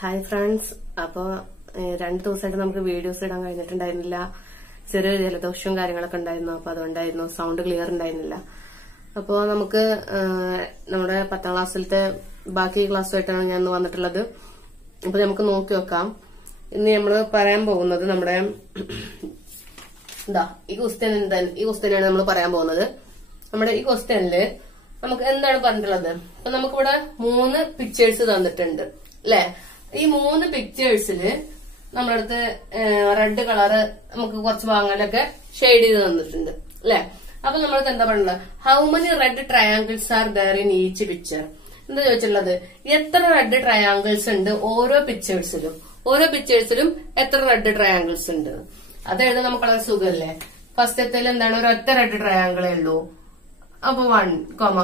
Hi friends. അപ്പൊ 2 ദിവസമായിട്ട് നമുക്ക് വീഡിയോസ് ഇടാൻ കഴിഞ്ഞിട്ടുണ്ടായിരുന്നില്ല. ചെറിയ ജലദോഷവും കാര്യങ്ങളൊക്കെ ഉണ്ടായിരുന്നു. അപ്പൊ അതുകൊണ്ടായിരുന്നു സൗണ്ട് ക്ലിയർ ഉണ്ടായിരുന്നില്ല. അപ്പൊ നമുക്ക് നമ്മുടെ 10ാം ക്ലാസ്സിലത്തെ ബാക്കി ക്ലാസ്സുമായിട്ടാണ് ഞാൻ ഇന്ന് വന്നിട്ടുള്ളത്. അപ്പൊ നമുക്ക് നോക്കി വെക്കാം. ഇന്ന് നമ്മള് പറയാൻ പോകുന്നത് നമ്മുടെ ഈ ക്വസ്റ്റ്യനാണ് നമ്മൾ പറയാൻ പോകുന്നത്. നമ്മുടെ ഈ ക്വസ്റ്റ്യനില് നമുക്ക് എന്താണ് പറഞ്ഞിട്ടുള്ളത്? അപ്പൊ നമുക്കിവിടെ 3 പിക്ചേഴ്സ് തന്നിട്ടുണ്ട് അല്ലെ. ഈ 3 പിക്ചേഴ്സില് നമ്മളടുത്ത് റെഡ് കളറ് നമുക്ക് കുറച്ച് ഭാഗങ്ങളിലൊക്കെ ഷെയ്ഡ് ചെയ്ത് തന്നിട്ടുണ്ട് അല്ലെ. അപ്പൊ നമ്മളടുത്ത് എന്താ പറഞ്ഞത്? How many red triangles are there in each picture? എന്താ ചോദിച്ചിട്ടുള്ളത്? എത്ര റെഡ് ട്രയാങ്കിൾസ് ഉണ്ട് ഓരോ പിക്ചേഴ്സിലും എത്ര റെഡ് ട്രയാങ്കിൾസ് ഉണ്ട്? അതായത് നമുക്കുള്ള സുഖമല്ലേ. ഫസ്റ്റത്തിൽ എന്താണ്? ഒരൊറ്റ റെഡ് ട്രയാങ്കിളേ ഉള്ളൂ. അപ്പൊ 1,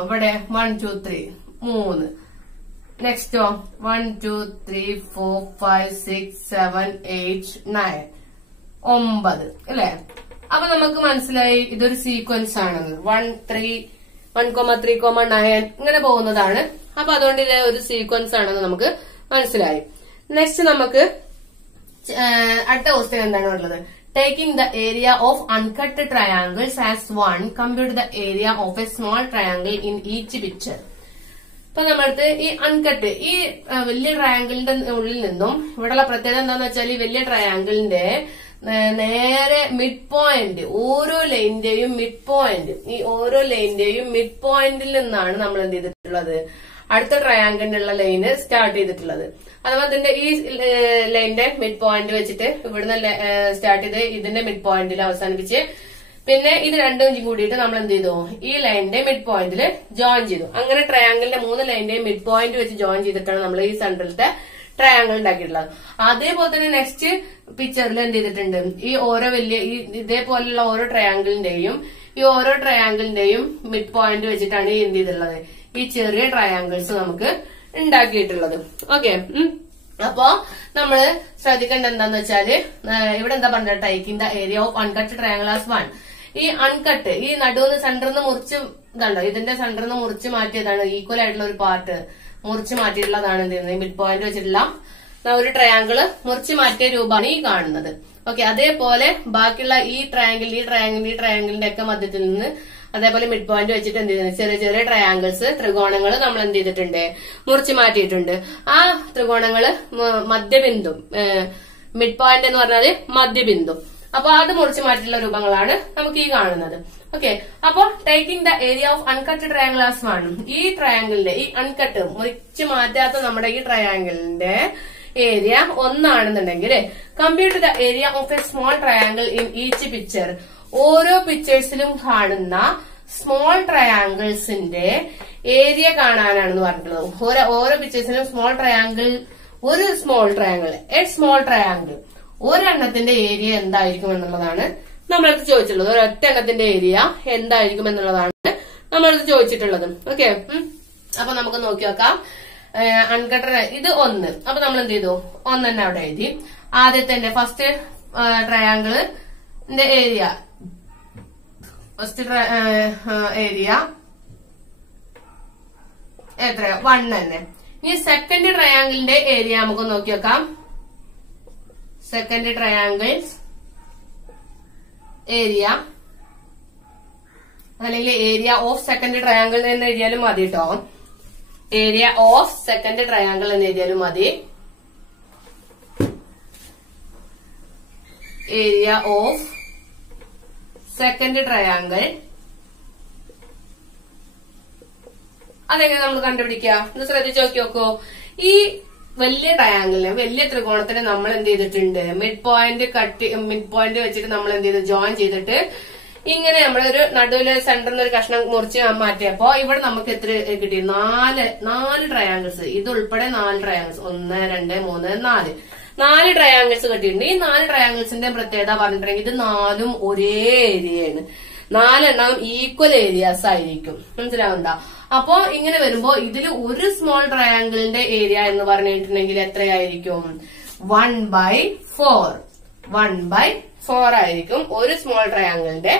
ഇവിടെ 1 2 3 3. നെക്സ്റ്റോ 1 2 3 4 5 6 7 8 9 9 അല്ലെ. അപ്പൊ നമുക്ക് മനസ്സിലായി ഇതൊരു സീക്വൻസ് ആണെന്ന്. 1 3 9 ഇങ്ങനെ പോകുന്നതാണ്. അപ്പൊ അതുകൊണ്ട് ഇത് ഒരു സീക്വൻസ് ആണെന്ന് നമുക്ക് മനസ്സിലായി. നെക്സ്റ്റ് നമുക്ക് അടുത്ത ക്വസ്റ്റ്യൻ എന്താണ് ഉള്ളത്? Taking the area of uncut triangles as 1, compute the area of a small triangle in each picture. ഇപ്പൊ നമ്മളടുത്ത് ഈ അൺകട്ട് ഈ വലിയ ട്രയാങ്കിളിന്റെ ഉള്ളിൽ നിന്നും ഇവിടെയുള്ള പ്രത്യേകത എന്താന്ന് വെച്ചാൽ ഈ വലിയ ട്രയാങ്കിളിന്റെ നേരെ മിഡ് പോയിന്റ്, ഓരോ ലൈനിന്റെയും മിഡ് പോയിന്റിൽ നിന്നാണ് നമ്മൾ എന്ത് ചെയ്തിട്ടുള്ളത്? അടുത്ത ട്രയാങ്കിളിനുള്ള ലൈന് സ്റ്റാർട്ട് ചെയ്തിട്ടുള്ളത്. അഥവാ ഇതിന്റെ ഈ ലൈനിന്റെ മിഡ് പോയിന്റ് വെച്ചിട്ട് ഇവിടുന്ന് സ്റ്റാർട്ട് ചെയ്ത് ഇതിന്റെ മിഡ് പോയിന്റിൽ അവസാനിപ്പിച്ച് പിന്നെ ഇത് രണ്ടും കൂടിയിട്ട് നമ്മൾ എന്ത് ചെയ്തു? ഈ ലൈനിന്റെ മിഡ് പോയിന്റിൽ ജോയിൻ ചെയ്തു. അങ്ങനെ ട്രയാങ്കിളിന്റെ 3 ലൈനിന്റെയും മിഡ് പോയിന്റ് വെച്ച് ജോയിൻ ചെയ്തിട്ടാണ് നമ്മൾ ഈ സെന്ററിലത്തെ ട്രയാങ്കിൾ ഉണ്ടാക്കിയിട്ടുള്ളത്. അതേപോലെ തന്നെ നെക്സ്റ്റ് പിക്ചറിൽ എന്ത് ചെയ്തിട്ടുണ്ട്? ഈ ഓരോ ഇതേപോലുള്ള ഓരോ ട്രയാങ്കിളിന്റെയും മിഡ് പോയിന്റ് വെച്ചിട്ടാണ് ഈ എന്ത് ചെയ്തിട്ടുള്ളത്? ഈ ചെറിയ ട്രയാങ്കിൾസ് നമുക്ക് ഉണ്ടാക്കിയിട്ടുള്ളത്. ഓക്കെ. അപ്പോ നമ്മള് ശ്രദ്ധിക്കേണ്ട എന്താന്ന് വെച്ചാല് ഇവിടെ എന്താ പറഞ്ഞത്? Taking the area of uncut triangle as 1. ഈ അൺകട്ട് ഈ നടുവിന്ന് സെന്ററിന്ന് മുറിച്ച് ഇതിന്റെ സെന്ററിന്ന് മുറിച്ച് മാറ്റിയതാണ്. ഈക്വൽ ആയിട്ടുള്ള ഒരു പാർട്ട് മുറിച്ച് മാറ്റിയിട്ടുള്ളതാണ് എന്ത് ചെയ്യുന്നത്? മിഡ് പോയിന്റ് വെച്ചിട്ടുള്ള ഒരു ട്രയാങ്കിള് മുറിച്ച് മാറ്റിയ രൂപമാണ് ഈ കാണുന്നത്. ഓക്കെ. അതേപോലെ ബാക്കിയുള്ള ഈ ട്രയാങ്കിളിന്റെ ഒക്കെ മധ്യത്തിൽ നിന്ന് അതേപോലെ മിഡ് പോയിന്റ് വെച്ചിട്ട് എന്ത് ചെയ്യുന്നത്? ചെറിയ ചെറിയ ട്രയാങ്കിൾസ്, ത്രികോണങ്ങൾ നമ്മൾ എന്ത് ചെയ്തിട്ടുണ്ട്? മുറിച്ച് മാറ്റിയിട്ടുണ്ട്. ആ ത്രികോണങ്ങള് മധ്യബിന്ദു, മിഡ് പോയിന്റ് എന്ന് പറഞ്ഞാല് മധ്യബിന്ദു. അപ്പൊ അത് മുറിച്ച് മാറ്റിയിട്ടുള്ള രൂപങ്ങളാണ് നമുക്ക് ഈ കാണുന്നത്. ഓക്കെ. അപ്പൊ taking the area of uncut triangle as 1. ഈ ട്രയാങ്കിളിന്റെ ഈ അൺകട്ട് മുറിച്ച് മാറ്റാത്ത നമ്മുടെ ഈ ട്രയാങ്കിളിന്റെ ഏരിയ 1 ആണെന്നുണ്ടെങ്കിൽ compute the area of A small triangle in each picture. ഓരോ പിക്ചേഴ്സിലും കാണുന്ന സ്മോൾ ട്രയാങ്കിൾസിന്റെ ഏരിയ കാണാനാണെന്ന് പറഞ്ഞിട്ടുള്ളത്. ഓരോ പിക്ചേഴ്സിലും ഒരു സ്മോൾ ട്രയാങ്കിൾ ഒരെണ്ണത്തിന്റെ ഏരിയ എന്തായിരിക്കും എന്നുള്ളതാണ് നമ്മളടുത്ത് ചോദിച്ചിട്ടുള്ളത്. ഒരൊറ്റ എണ്ണത്തിന്റെ ഏരിയ എന്തായിരിക്കും എന്നുള്ളതാണ് നമ്മളടുത്ത് ചോദിച്ചിട്ടുള്ളത്. ഓക്കെ. അപ്പൊ നമുക്ക് നോക്കി നോക്കാം. അൺകട്ടർ ഇത് 1. അപ്പൊ നമ്മൾ എന്ത് ചെയ്തു? 1 തന്നെ അവിടെ എഴുതി. ആദ്യത്തെ ഫസ്റ്റ് ട്രയാങ്കിളിന്റെ ഏരിയ എത്ര? 1 തന്നെ. ഇനി സെക്കൻഡ് ട്രയാങ്കിളിന്റെ ഏരിയ നമുക്ക് നോക്കി നോക്കാം. സെക്കൻഡ് ട്രയാങ്കിൾസ് ഏരിയ അല്ലെങ്കിൽ ഏരിയ ഓഫ് സെക്കൻഡ് ട്രയാങ്കിൾ എന്ന് എഴുതിയാലും മതി കേട്ടോ. ഏരിയ ഓഫ് സെക്കൻഡ് ട്രയാങ്കിൾ എന്ന് എഴുതിയാലും മതി. ഏരിയ ഓഫ് സെക്കൻഡ് ട്രയാങ്കിൾ അതെങ്ങനെ നമ്മൾ കണ്ടുപിടിക്കുക? ഇത് ശ്രദ്ധിച്ച് നോക്കൂ. ഈ വലിയ ട്രയാങ്കിളിന്, വലിയ ത്രികോണത്തിന് നമ്മൾ എന്ത് ചെയ്തിട്ടുണ്ട്? മിഡ് പോയിന്റ് വെച്ചിട്ട് നമ്മൾ എന്ത് ചെയ്ത്? ജോയിൻ ചെയ്തിട്ട് ഇങ്ങനെ നമ്മളൊരു നടുവില് സെന്ററിൽ ഒരു കഷ്ണം മുറിച്ച് മാറ്റിയപ്പോ ഇവിടെ നമുക്ക് എത്ര കിട്ടി? 4 ട്രയാങ്കിൾസ്. ഇത് ഉൾപ്പെടെ 4 ട്രയാങ്കിൾസ്. 1 2 3 4 ട്രയാങ്കിൾസ് കിട്ടിയിട്ടുണ്ട്. ഈ 4 ട്രയാങ്കിൾസിന്റെ പ്രത്യേകത പറഞ്ഞിട്ടുണ്ടെങ്കിൽ ഇത് 4ഉം ഒരേ ഏരിയയാണ്. 4 എണ്ണം ഈക്വൽ ഏരിയാസ് ആയിരിക്കും. മനസ്സിലാവുന്നുണ്ടോ? അപ്പോ ഇങ്ങനെ വരുമ്പോ ഇതിൽ ഒരു സ്മോൾ ട്രയാങ്കിളിന്റെ ഏരിയ എന്ന് പറഞ്ഞിട്ടുണ്ടെങ്കിൽ എത്രയായിരിക്കും? 1/4. 4 ആയിരിക്കും ഒരു സ്മോൾ ട്രയാങ്കിളിന്റെ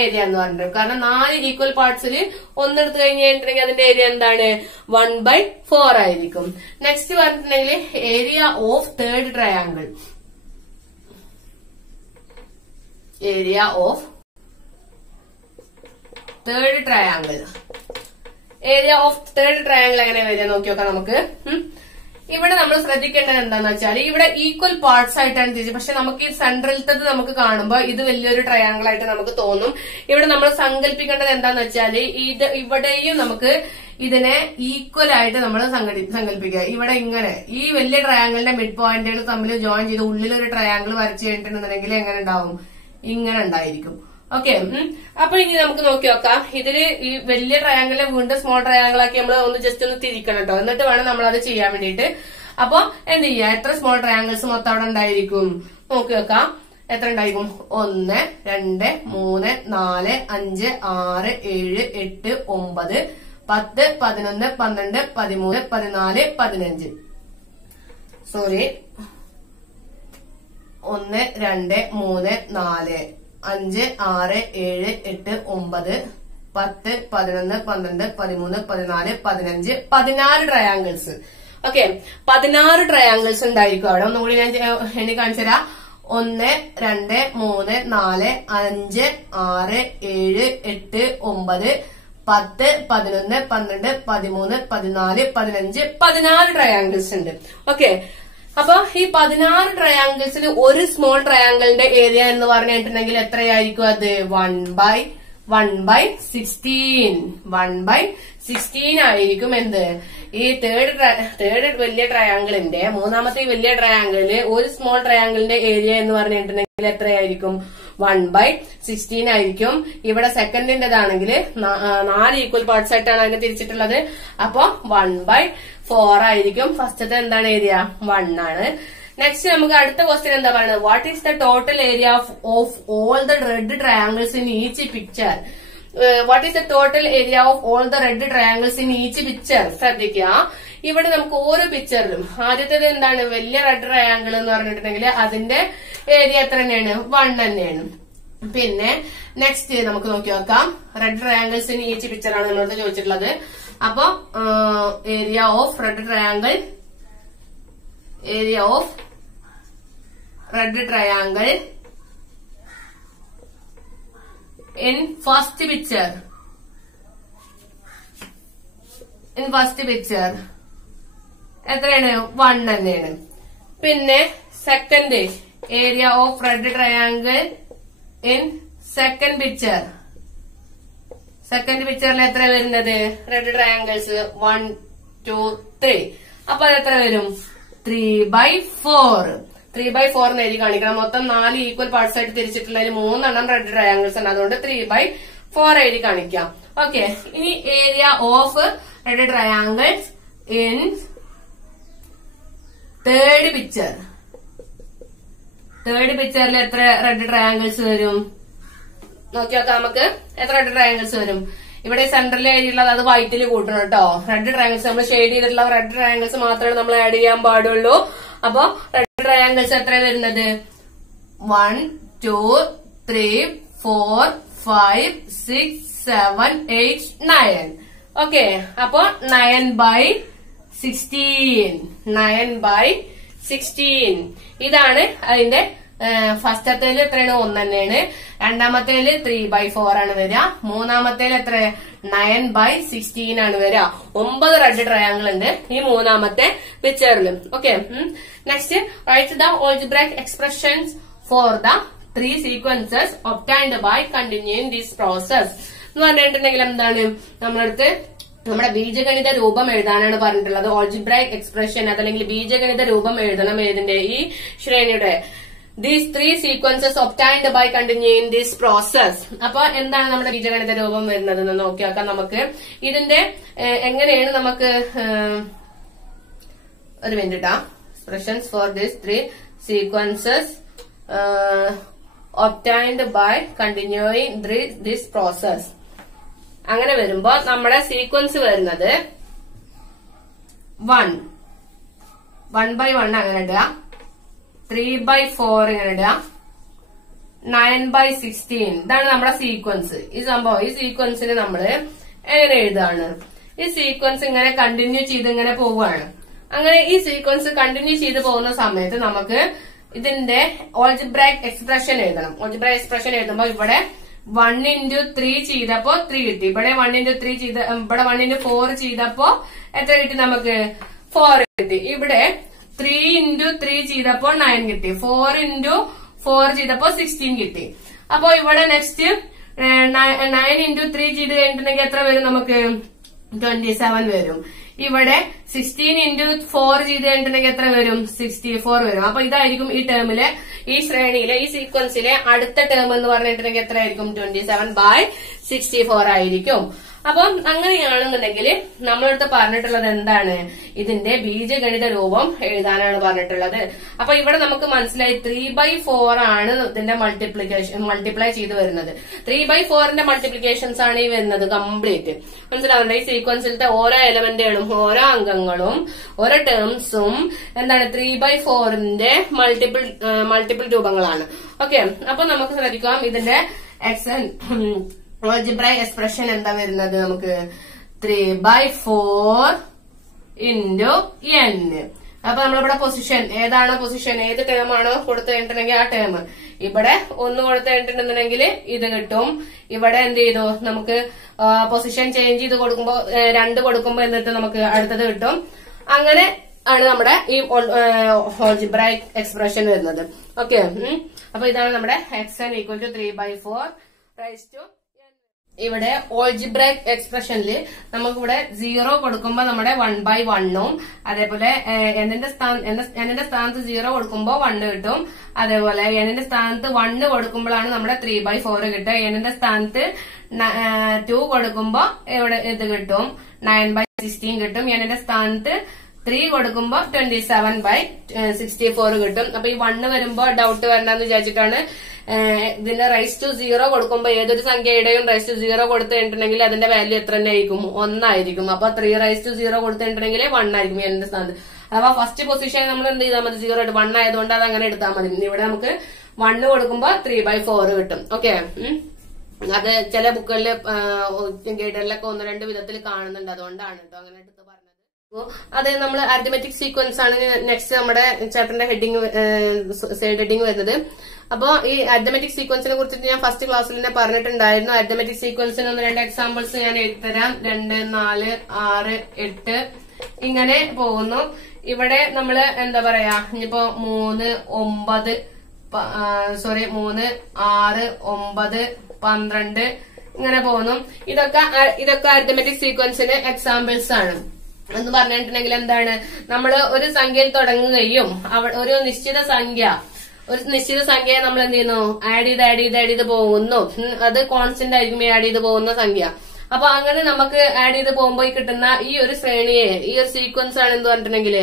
ഏരിയ എന്ന് പറഞ്ഞിട്ട്. കാരണം 4 ഈക്വൽ പാർട്സിൽ ഒന്നെടുത്ത് കഴിഞ്ഞിട്ടുണ്ടെങ്കിൽ അതിന്റെ ഏരിയ എന്താണ് 1/4 ആയിരിക്കും. നെക്സ്റ്റ് പറഞ്ഞിട്ടുണ്ടെങ്കിൽ area of third triangle. Area of third triangle. Area of third triangle എങ്ങനെ വരിക നോക്കി നോക്കാം നമുക്ക്. ഇവിടെ നമ്മൾ ശ്രദ്ധിക്കേണ്ടത് എന്താന്ന് വെച്ചാൽ ഇവിടെ ഈക്വൽ പാർട്സ് ആയിട്ടാണ് തിരിച്ചത്. പക്ഷെ നമുക്ക് ഈ സെൻട്രലത്തത് നമുക്ക് കാണുമ്പോൾ ഇത് വലിയൊരു ട്രയാങ്കിൾ ആയിട്ട് നമുക്ക് തോന്നും. ഇവിടെ നമ്മൾ സങ്കല്പിക്കേണ്ടത് എന്താന്ന് വെച്ചാല് ഇവിടെയും നമുക്ക് ഇതിനെ ഈക്വൽ ആയിട്ട് നമ്മൾ സങ്കല്പിക്കുക. ഇവിടെ ഇങ്ങനെ ഈ വലിയ ട്രയാങ്കിളിന്റെ മിഡ് പോയിന്റുകൾ തമ്മിൽ ജോയിൻ ചെയ്ത് ഉള്ളിലൊരു ട്രയാങ്കിൾ വരച്ചു കഴിഞ്ഞിട്ടുണ്ടെന്നുണ്ടെങ്കിൽ എങ്ങനെ ഉണ്ടാവും? ഇങ്ങനെ ഉണ്ടായിരിക്കും. ഓക്കെ. അപ്പൊ ഇനി നമുക്ക് നോക്കി നോക്കാം. ഇതില് ഈ വലിയ ട്രയാങ്കിളിനെ വീണ്ടും സ്മോൾ ട്രയാങ്കിൾ ആക്കി നമ്മൾ ഒന്ന് ജസ്റ്റ് ഒന്ന് തിരിക്കണം കേട്ടോ. എന്നിട്ട് വേണം നമ്മൾ അത് ചെയ്യാൻ വേണ്ടിയിട്ട്. അപ്പൊ എന്ത് ചെയ്യാ, എത്ര സ്മോൾ ട്രയാങ്കിൾസ് മൊത്തം അവിടെ ഉണ്ടായിരിക്കും നോക്കി നോക്കാം. എത്ര ഉണ്ടായിരിക്കും? 1 2 3 4 5 6 7 8 9 10 11 12 13 14 15. Sorry, 1 2 3 4 5 6 7 8 9 10 11 12 13 14 15 16 triangles. ഓക്കെ, 16 ട്രയാങ്കിൾസ് ഉണ്ടായിരിക്കും അവിടെ. ഒന്നുകൂടി ഞാൻ എണ്ണി കാണിച്ചു തരാം. 1 2 3 4 5 6 7 8 9 10 11 12 13 14 15 16 ട്രയാങ്കിൾസ് ഉണ്ട്. ഓക്കെ, അപ്പൊ ഈ 16 ട്രയാങ്കിൾസിൽ ഒരു സ്മോൾ ട്രയാങ്കിളിന്റെ ഏരിയ എന്ന് പറഞ്ഞിട്ടുണ്ടെങ്കിൽ എത്രയായിരിക്കും? അത് 1/16 ആയിരിക്കും. എന്ത്, ഈ തേർഡ് വലിയ ട്രയാങ്കിളിന്റെ മൂന്നാമത്തെ വലിയ ട്രയാങ്കിളില് ഒരു സ്മോൾ ട്രയാങ്കിളിന്റെ ഏരിയ എന്ന് പറഞ്ഞിട്ടുണ്ടെങ്കിൽ എത്രയായിരിക്കും? 1/16 ആയിരിക്കും. ഇവിടെ സെക്കൻഡിന്റേതാണെങ്കിൽ 4 ഈക്വൽ പാർട്സ് ആയിട്ടാണ് അതിനെ തിരിച്ചിട്ടുള്ളത്. അപ്പൊ 1/4 ആയിരിക്കും. ഫസ്റ്റത്തെ എന്താണ് ഏരിയ? 1 ആണ്. നെക്സ്റ്റ് നമുക്ക് അടുത്ത ക്വസ്റ്റ്യൻ എന്താ പറയുന്നത്? What is the total area of all the red triangles in each picture? What is the total area of all the red triangles in each picture? ശ്രദ്ധിക്കുക, ഇവിടെ നമുക്ക് ഓരോ പിക്ചറിലും ആദ്യത്തേത് എന്താണ്? വലിയ റെഡ് ട്രയാങ്കിൾ എന്ന് പറഞ്ഞിട്ടുണ്ടെങ്കിൽ അതിന്റെ ഏരിയ എത്ര തന്നെയാണ്? 1 തന്നെയാണ്. പിന്നെ നെക്സ്റ്റ് നമുക്ക് നോക്കി നോക്കാം. Red triangles in each picture ആണ് നമ്മളടുത്ത് ചോദിച്ചിട്ടുള്ളത്. അപ്പൊ area of red triangle, area of red triangle in first picture, എത്രയാണ്? 1 തന്നെയാണ്. പിന്നെ second area of red triangle in second picture. Second പിക്ചറിൽ എത്ര വരുന്നത്? Red triangles 1 2 3. അപ്പൊ അത് എത്ര വരും? 3/4. 3/4 എന്ന് എഴുതി കാണിക്കണം. മൊത്തം 4 ഈക്വൽ പാർട്സ് ആയിട്ട് തിരിച്ചിട്ടുള്ളതിൽ 3 റെഡ് ട്രയാങ്കിൾസ് ഉണ്ട്. അതുകൊണ്ട് 3/4 എഴുതി കാണിക്കാം. ഓക്കെ, ഇനി area of red triangles in third picture. Third പിക്ചറിൽ എത്ര റെഡ് ട്രയാങ്കിൾസ് വരും നോക്കി നോക്കാം. നമുക്ക് എത്ര റെഡ് ട്രയാങ്കിൾസ് വരും? ഇവിടെ സെൻട്രൽ ഏരിയ ഉള്ളത് അത് വൈറ്റിൽ കൂട്ടണം കേട്ടോ. റെഡ് ട്രയാങ്കിൾസ് നമ്മൾ ഷെയ്ഡ് ചെയ്തിട്ടുള്ള റെഡ് ട്രയാങ്കിൾസ് മാത്രമേ നമ്മൾ ആഡ് ചെയ്യാൻ പാടുള്ളൂ. അപ്പൊ റെഡ് ട്രയാങ്കിൾസ് എത്ര വരുന്നത്? 1 2 3 4 5 6 7 8 9. ഓക്കെ, അപ്പൊ 9/16 ഇതാണ് അതിന്റെ. ഫസ്റ്റത്തേല് എത്രയാണ്? 1 തന്നെയാണ്. രണ്ടാമത്തേല് 3/4 ആണ് വരിക. മൂന്നാമത്തേല് എത്ര? 9/16 ആണ് വരിക. 9 റെഡ് ട്രയാങ്കിൾ ഉണ്ട് ഈ മൂന്നാമത്തെ പിക്ചറിൽ. Okay, next write the algebraic expressions for the 3 sequences obtained by continuing this process. എന്ന് പറഞ്ഞിട്ടുണ്ടെങ്കിൽ എന്താണ് നമ്മളടുത്ത്? നമ്മുടെ ബീജഗണിത രൂപം എഴുതാനാണ് പറഞ്ഞിട്ടുള്ളത്. algebraic expression അതല്ലെങ്കിൽ ബീജഗണിത രൂപം എഴുതണം ഏതിന്റെ? ഈ ശ്രേണിയുടെ. These 3 sequences obtained by continuing this process. അപ്പൊ എന്താണ് നമ്മുടെ ബീജഗണിത രൂപം വരുന്നത് എന്ന് നോക്കി നോക്കാം നമുക്ക്. ഇതിന്റെ എങ്ങനെയാണ് നമുക്ക് ഒരു minute. expressions for these 3 sequences obtained by continuing this process. അങ്ങനെ വരുമ്പോ നമ്മുടെ സീക്വൻസ് വരുന്നത് 1/1 അങ്ങനെ ഇടുക, 3/4 ഇങ്ങനെ ഇടുക, 9/16. ഇതാണ് നമ്മുടെ സീക്വൻസ്. ഈ സംഭവം, ഈ സീക്വൻസിന് നമ്മള് എങ്ങനെ എഴുതാണ്? ഈ സീക്വൻസ് ഇങ്ങനെ കണ്ടിന്യൂ ചെയ്ത് ഇങ്ങനെ പോവുകയാണ്. അങ്ങനെ ഈ സീക്വൻസ് കണ്ടിന്യൂ ചെയ്ത് പോകുന്ന സമയത്ത് നമുക്ക് ഇതിന്റെ ഓൾജിബ്രായിക് എക്സ്പ്രഷൻ എഴുതണം. ഓൾജിബ്രായിക് എക്സ്പ്രഷൻ എഴുതുമ്പോൾ ഇവിടെ 1x3 ചെയ്തപ്പോ 3 കിട്ടി. ഇവിടെ 1x3 ചെയ്ത, ഇവിടെ 1x4 ചെയ്തപ്പോ എത്ര കിട്ടി നമുക്ക്? 4 കിട്ടി. ഇവിടെ 3x3 ചെയ്തപ്പോ 9 കിട്ടി. 4x4 ചെയ്തപ്പോ 16 കിട്ടി. അപ്പൊ ഇവിടെ നെക്സ്റ്റ് 9x3 ചെയ്ത് കഴിഞ്ഞിട്ടുണ്ടെങ്കിൽ എത്ര വരും നമുക്ക്? 27 വരും. ഇവിടെ 16x4 ചെയ്ത് കഴിഞ്ഞിട്ടുണ്ടെങ്കിൽ എത്ര വരും? 64 വരും. അപ്പൊ ഇതായിരിക്കും ഈ ടേമിലെ, ഈ ശ്രേണിയിലെ, ഈ സീക്വൻസിലെ അടുത്ത ടേം എന്ന് പറഞ്ഞിട്ടുണ്ടെങ്കിൽ എത്ര ആയിരിക്കും? 27/64 ആയിരിക്കും. അപ്പം അങ്ങനെയാണെന്നുണ്ടെങ്കിൽ നമ്മളടുത്ത് പറഞ്ഞിട്ടുള്ളത് എന്താണ്? ഇതിന്റെ ബീജഗണിത രൂപം എഴുതാനാണ് പറഞ്ഞിട്ടുള്ളത്. അപ്പൊ ഇവിടെ നമുക്ക് മനസ്സിലായി 3/4 ആണ് ഇതിന്റെ മൾട്ടിപ്ലൈ ചെയ്ത് വരുന്നത്. 3/4ന്റെ മൾട്ടിപ്ലിക്കേഷൻസ് ആണ് ഈ വരുന്നത് കംപ്ലീറ്റ്. മനസ്സിലാവുന്നുണ്ട്? ഈ സീക്വൻസിലത്തെ ഓരോ എലമെന്റുകളും, ഓരോ അംഗങ്ങളും, ഓരോ ടേംസും എന്താണ്? 3/4ന്റെ മൾട്ടിപ്പിൾ രൂപങ്ങളാണ്. ഓക്കെ, അപ്പൊ നമുക്ക് ശ്രദ്ധിക്കാം ഇതിന്റെ ഓൾജിബ്രായിക് എക്സ്പ്രഷൻ എന്താ വരുന്നത്? നമുക്ക് 3/4 × n. അപ്പൊ നമ്മളിവിടെ പൊസിഷൻ ഏതാണ്? പൊസിഷൻ ഏത് ടേം ആണോ കൊടുത്തു കഴിഞ്ഞിട്ടുണ്ടെങ്കിൽ ആ ടേം. ഇവിടെ 1 കൊടുത്തു കഴിഞ്ഞിട്ടുണ്ടെന്നുണ്ടെങ്കിൽ ഇത് കിട്ടും. ഇവിടെ എന്ത് ചെയ്തു? നമുക്ക് പൊസിഷൻ ചേഞ്ച് ചെയ്ത് കൊടുക്കുമ്പോ 2 കൊടുക്കുമ്പോ എന്നിട്ട് നമുക്ക് അടുത്തത് കിട്ടും. അങ്ങനെ ആണ് നമ്മുടെ ഈ ഓൾജിബ്രായിക് എക്സ്പ്രഷൻ വരുന്നത്. ഓക്കെ, അപ്പൊ ഇതാണ് നമ്മുടെ xn = 3/4 റൈസ് ടു. ഇവിടെ ഓൾജിബ്രായിക് എക്സ്പ്രഷനിൽ നമുക്കിവിടെ 0 കൊടുക്കുമ്പോ നമ്മുടെ 1/1ഉം, അതേപോലെ എന്നിന്റെ സ്ഥാനത്ത് 0 കൊടുക്കുമ്പോ 1 കിട്ടും. അതേപോലെ എന്നിന്റെ സ്ഥാനത്ത് 1 കൊടുക്കുമ്പോഴാണ് നമ്മുടെ 3/4 കിട്ടുക. എന്നിന്റെ സ്ഥാനത്ത് 2 കൊടുക്കുമ്പോ ഇവിടെ ഇത് കിട്ടും, 9/16 കിട്ടും. എന്നിന്റെ സ്ഥാനത്ത് 3 കൊടുക്കുമ്പോ 27/64 കിട്ടും. അപ്പൊ ഈ 1 വരുമ്പോ ഡൗട്ട് വരണ്ടെന്ന് വിചാരിച്ചിട്ടാണ് ഇതിന്റെ റൈസ് ടു 0 കൊടുക്കുമ്പോ ഏതൊരു സംഖ്യയുടെയും റൈസ് ടു 0 കൊടുത്തു കഴിഞ്ഞിട്ടുണ്ടെങ്കിൽ അതിന്റെ വാല്യൂ എത്ര തന്നെ ആയിരിക്കും? 1 ആയിരിക്കും. അപ്പൊ 3/0 കൊടുത്തു കഴിഞ്ഞിട്ടുണ്ടെങ്കിൽ 1 ആയിരിക്കും എന്റെ സ്ഥാനത്ത്. അപ്പൊ ഫസ്റ്റ് പൊസിഷൻ നമ്മൾ എന്ത് ചെയ്താൽ മതി? 0 1 ആയതുകൊണ്ട് അത് അങ്ങനെ എടുത്താൽ മതി. ഇവിടെ നമുക്ക് 1 കൊടുക്കുമ്പോ 3/4 കിട്ടും. ഓക്കെ, അത് ചില ബുക്കുകളിൽ ഗൈഡറിലൊക്കെ 1-2 വിധത്തിൽ കാണുന്നുണ്ട്. അതുകൊണ്ടാണ് കേട്ടോ അങ്ങനെ എടുത്ത് പറഞ്ഞത്. അത് നമ്മൾ അരിത്മെറ്റിക് സീക്വൻസ് ആണ് നെക്സ്റ്റ് നമ്മുടെ ചാപ്റ്ററിന്റെ ഹെഡിങ്, സൈഡ് ഹെഡിങ് വരുന്നത്. അപ്പോ ഈ അരിത്മെറ്റിക് സീക്വൻസിനെ കുറിച്ചിട്ട് ഞാൻ ഫസ്റ്റ് ക്ലാസ്സിൽ തന്നെ പറഞ്ഞിട്ടുണ്ടായിരുന്നു. അരിത്മെറ്റിക് സീക്വൻസിന് 1-2 എക്സാമ്പിൾസ് ഞാൻ എഴുതിത്തരാം. 2, 4, 6, 8 ഇങ്ങനെ പോകുന്നു. ഇവിടെ നമ്മള് എന്താ പറയാ, ഇനിയിപ്പോ 3, 9 3, 6, 9, 12 ഇങ്ങനെ പോകുന്നു. ഇതൊക്കെ അരിത്മെറ്റിക് സീക്വൻസിന് എക്സാമ്പിൾസ് ആണ്. എന്ന് പറഞ്ഞിട്ടുണ്ടെങ്കിൽ എന്താണ്? നമ്മള് ഒരു സംഖ്യയിൽ തുടങ്ങുകയും ഒരു നിശ്ചിത സംഖ്യയെ നമ്മൾ എന്ത് ചെയ്യുന്നു? ആഡ് ചെയ്ത് പോകുന്നു. അത് കോൺസ്റ്റന്റ് ആയിരിക്കും ആഡ് ചെയ്ത് പോകുന്ന സംഖ്യ. അപ്പൊ അങ്ങനെ നമുക്ക് ആഡ് ചെയ്ത് പോകുമ്പോൾ കിട്ടുന്ന ഈ ഒരു ശ്രേണിയെ, ഈ ഒരു സീക്വൻസ് ആണ് എന്ന് പറഞ്ഞിട്ടുണ്ടെങ്കിൽ